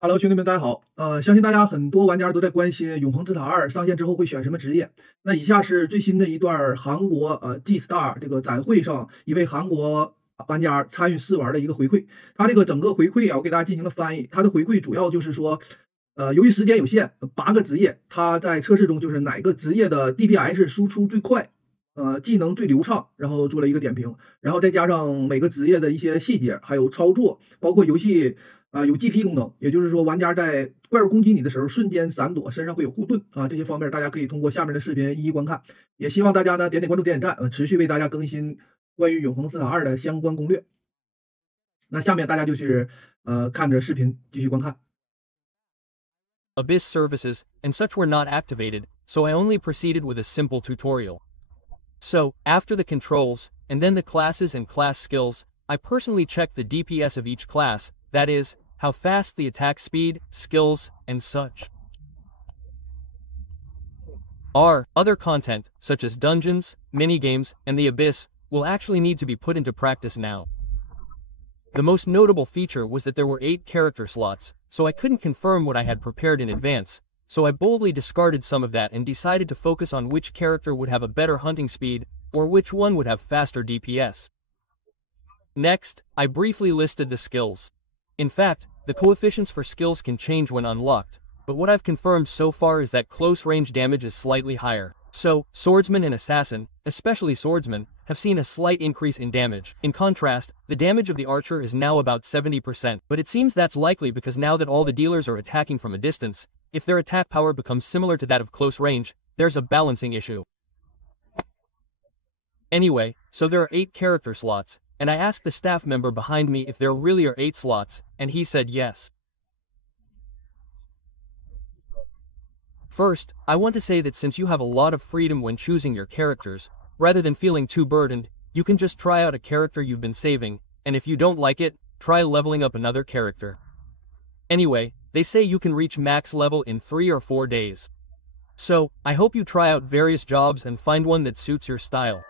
Hello，兄弟们，大家好。相信大家很多玩家都在关心《永恒之塔2》上线之后会选什么职业。那以下是最新的一段韩国G-Star 这个展会上一位韩国玩家参与试玩的一个回馈。他这个整个回馈啊，我给大家进行了翻译。他的回馈主要就是说，由于时间有限，8个职业，他在测试中就是哪个职业的 DPS 输出最快，技能最流畅，然后做了一个点评，然后再加上每个职业的一些细节，还有操作，包括游戏。有 GP 功能，也就是说，玩家在怪物攻击你的时候瞬间闪躲，身上会有护盾啊，这些方面大家可以通过下面的视频一一观看。也希望大家呢点点关注、点点赞，持续为大家更新关于《永恒之塔2》的相关攻略。那下面大家就是看着视频继续观看。Abyss services and such were not activated, so I only proceeded with a simple tutorial. So, after the controls, and then the classes and class skills, I personally checked the DPS of each class, that is, how fast the attack speed, skills, and such. Other content, such as dungeons, minigames, and the Abyss, will actually need to be put into practice now. The most notable feature was that there were 8 character slots, so I couldn't confirm what I had prepared in advance, so I boldly discarded some of that and decided to focus on which character would have a better hunting speed, or which one would have faster DPS. Next, I briefly listed the skills. In fact, the coefficients for skills can change when unlocked, but what I've confirmed so far is that close range damage is slightly higher. So, swordsman and assassin, especially swordsman, have seen a slight increase in damage. In contrast, the damage of the archer is now about 70%, but it seems that's likely because now that all the dealers are attacking from a distance, if their attack power becomes similar to that of close range, there's a balancing issue. Anyway, so there are 8 character slots, and I asked the staff member behind me if there really are 8 slots, and he said yes. First, I want to say that since you have a lot of freedom when choosing your characters, rather than feeling too burdened, you can just try out a character you've been saving, and if you don't like it, try leveling up another character. Anyway, they say you can reach max level in 3 or 4 days. So, I hope you try out various jobs and find one that suits your style.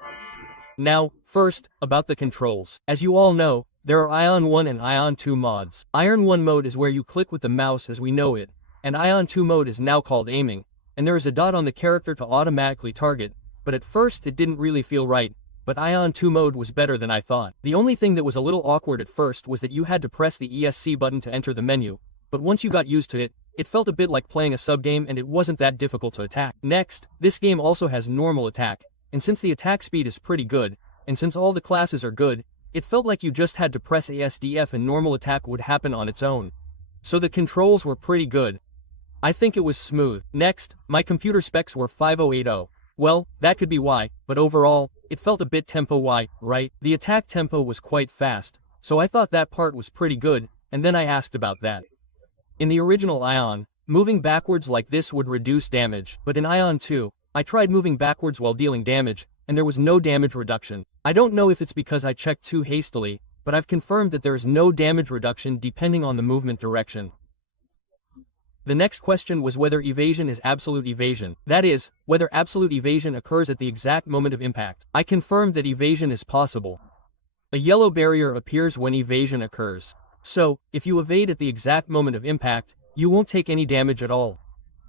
Now, first, about the controls. As you all know, there are Ion 1 and Ion 2 mods. Ion 1 mode is where you click with the mouse as we know it, and Ion 2 mode is now called aiming, and there is a dot on the character to automatically target, but at first it didn't really feel right, but Ion 2 mode was better than I thought. The only thing that was a little awkward at first was that you had to press the ESC button to enter the menu, but once you got used to it, it felt a bit like playing a sub-game and it wasn't that difficult to attack. Next, this game also has normal attack, and since the attack speed is pretty good, and since all the classes are good, it felt like you just had to press ASDF and normal attack would happen on its own. So the controls were pretty good. I think it was smooth. Next, my computer specs were 5080. Well, that could be why, but overall, it felt a bit tempo-y, right? The attack tempo was quite fast, so I thought that part was pretty good, and then I asked about that. In the original Ion, moving backwards like this would reduce damage, but in Ion 2, I tried moving backwards while dealing damage, and there was no damage reduction. I don't know if it's because I checked too hastily, but I've confirmed that there is no damage reduction depending on the movement direction. The next question was whether evasion is absolute evasion. That is, whether absolute evasion occurs at the exact moment of impact. I confirmed that evasion is possible. A yellow barrier appears when evasion occurs. So, if you evade at the exact moment of impact, you won't take any damage at all.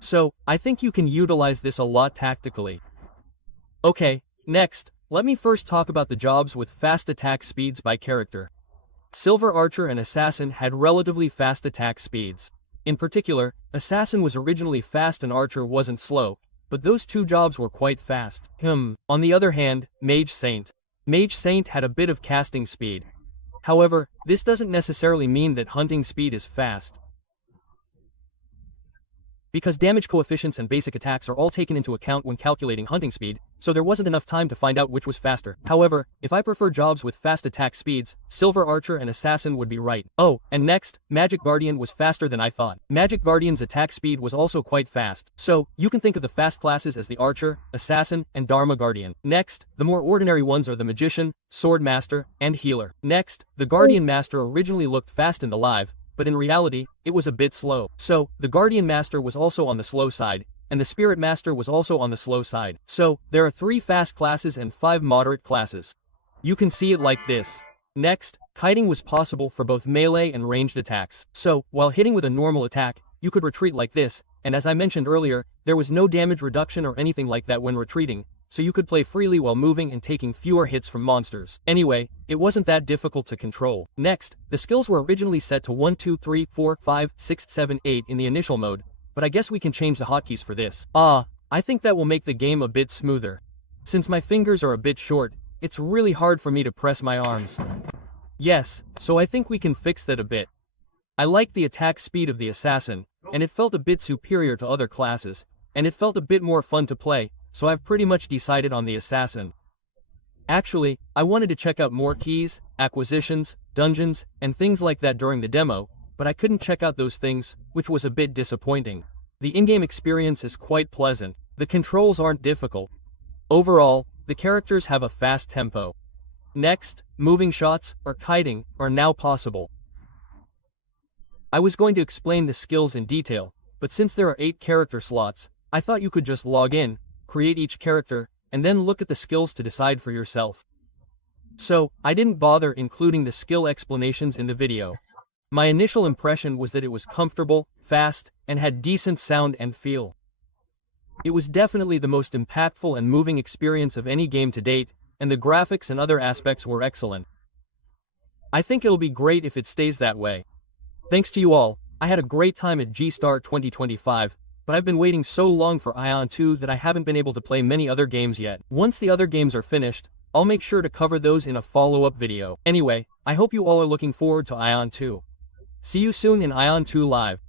So, I think you can utilize this a lot tactically. Okay, next, let me first talk about the jobs with fast attack speeds by character. Silver Archer and Assassin had relatively fast attack speeds. In particular, Assassin was originally fast and Archer wasn't slow, but those 2 jobs were quite fast. On the other hand, Mage Saint. Mage Saint had a bit of casting speed. However, this doesn't necessarily mean that hunting speed is fast, because damage coefficients and basic attacks are all taken into account when calculating hunting speed, so there wasn't enough time to find out which was faster. However, if I prefer jobs with fast attack speeds, Silver Archer and Assassin would be right. Oh, and next, Magic Guardian was faster than I thought. Magic Guardian's attack speed was also quite fast, so you can think of the fast classes as the Archer, Assassin, and Dharma Guardian. Next, the more ordinary ones are the Magician, Sword Master, and Healer. Next, the Guardian Master originally looked fast in the live, but in reality, it was a bit slow. So, the Guardian Master was also on the slow side, and the Spirit Master was also on the slow side. So, there are 3 fast classes and 5 moderate classes. You can see it like this. Next, kiting was possible for both melee and ranged attacks. So, while hitting with a normal attack, you could retreat like this, and as I mentioned earlier, there was no damage reduction or anything like that when retreating, so you could play freely while moving and taking fewer hits from monsters. Anyway, it wasn't that difficult to control. Next, the skills were originally set to 1, 2, 3, 4, 5, 6, 7, 8 in the initial mode, but I guess we can change the hotkeys for this. I think that will make the game a bit smoother. Since my fingers are a bit short, it's really hard for me to press my arms. Yes, so I think we can fix that a bit. I liked the attack speed of the assassin, and it felt a bit superior to other classes, and it felt a bit more fun to play, so I've pretty much decided on the assassin. Actually, I wanted to check out more keys, acquisitions, dungeons, and things like that during the demo, but I couldn't check out those things, which was a bit disappointing. The in-game experience is quite pleasant, the controls aren't difficult. Overall, the characters have a fast tempo. Next, moving shots, or kiting, are now possible. I was going to explain the skills in detail, but since there are 8 character slots, I thought you could just log in, create each character, and then look at the skills to decide for yourself. So, I didn't bother including the skill explanations in the video. My initial impression was that it was comfortable, fast, and had decent sound and feel. It was definitely the most impactful and moving experience of any game to date, and the graphics and other aspects were excellent. I think it'll be great if it stays that way. Thanks to you all, I had a great time at G-Star 2025, but I've been waiting so long for Ion 2 that I haven't been able to play many other games yet. Once the other games are finished, I'll make sure to cover those in a follow-up video. Anyway, I hope you all are looking forward to Ion 2. See you soon in Ion 2 Live.